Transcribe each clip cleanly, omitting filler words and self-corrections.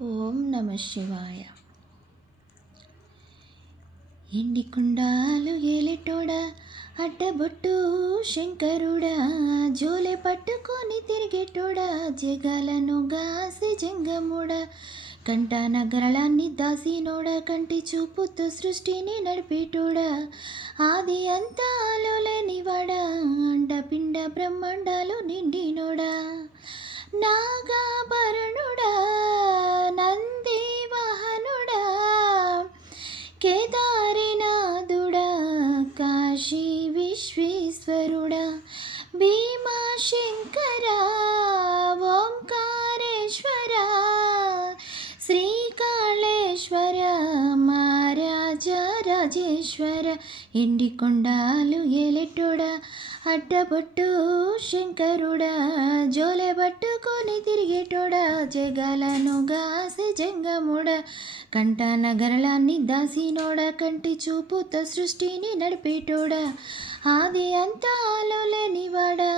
ఓం నమ శివాయ. ఎండి కుండాలు ఏలెటోడా, అడ్డబొట్టు శంకరుడా, జోలె పట్టుకొని తిరిగేటోడా, జగాలను గాసి జంగముడా, కంట నగరాన్ని దాసినోడా, కంటి చూపుతో సృష్టిని నడిపేటోడా, ఆది అంతాలు లేనివాడా, అండపిండ బ్రహ్మాండాలు నిండినోడా, నాగాభరణుడా, నంది వాహనుడా, కేదారినాథుడా, కాశీ విశ్వేశ్వరుడా, భీమాశంకర, ఓంకారేశ్వర, శ్రీకాళేశ్వర, మహారాజా రాజేశ్వర, ఎండి కొండాలు ఏలెటోడా, అడ్డబొట్టు శంకరుడా, జోలె పట్టుకొని తిరిగేటోడా, జగాలను గాసి జంగముడా, కంట నగరాన్ని దాసినోడా, కంటి చూపుతో సృష్టిని నడిపేటోడా, ఆది అంతాలు లేనివాడా,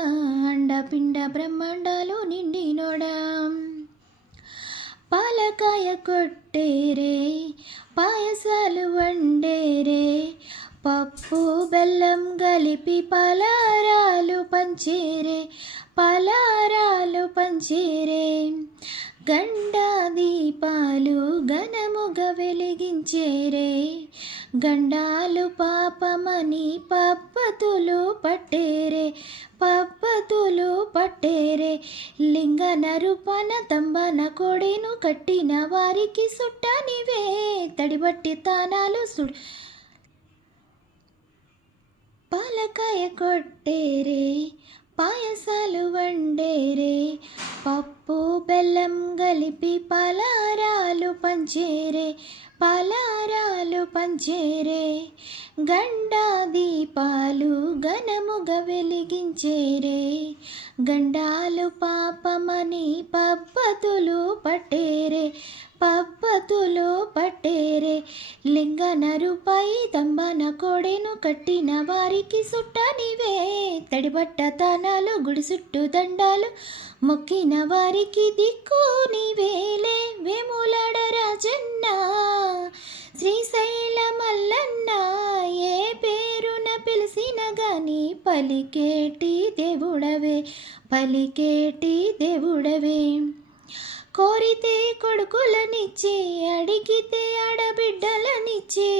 అండపిండ బ్రహ్మాండాలు నిండినోడా, పాలకాయ కొట్టేరే, పాయసాలు వండేరే, పప్పు బెల్లం కలిపి పలారాలు పంచేరే, పలారాలు పంచేరే, గండా దీపాలు ఘనముగా వెలిగించేరే, గండాలు పాపమని పప్పతులు పట్టేరే, పప్పతులు పట్టేరే, లింగన రూపన తంబన కోడెను కట్టిన వారికి సుట్టనివే, తడిబట్టి తానాలు పాలకాయ కొట్టేరే, పాయసాలు వండేరే, పప్పు బెల్లం కలిపి పలారాలు పంచేరే, పలారాలు పంచేరే, గండా దీపాలు ఘనముగా వెలిగించేరే, గండాలు పాపమని పప్పతులు పట్టేరే, పప్పతులు పట్టేరే, లింగన రూపై తంబన కోడెను కట్టిన వారికి సుట్టనివే, తడిబట్ట తానాలు గుడి చుట్టూ దండాలు మొక్కిన వారికి దిక్కు నీవేలే, వేములాడ రాజన్న, శ్రీశైల మల్లన్న, ఏ పేరున పిలిచిన గాని పలికేటి దేవుడవే, పలికేటి దేవుడవే, కోరితే కొడుకులనిచ్చే, అడిగితే ఆడబిడ్డలనిచ్చే,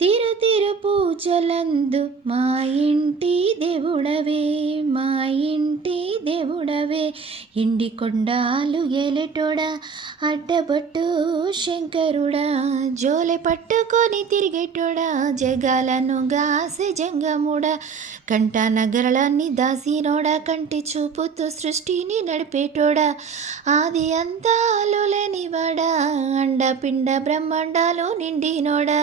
తిరు తిరు పూజలందు మా ఇంటి దేవుడవే, మా ఇంటి దేవుడవే, ఎండి కొండాలు ఏలెటోడా, అడ్డబొట్టు శంకరుడా, జోలె పట్టుకొని తిరిగేటోడా, జగాలను గాసి జంగముడా, కంట నగరాన్ని దాసినోడా, కంటి చూపుతో సృష్టిని నడిపేటోడా, ఆది అంతాలు లేనివాడా, అండపిండ బ్రహ్మాండాలు నిండినోడా.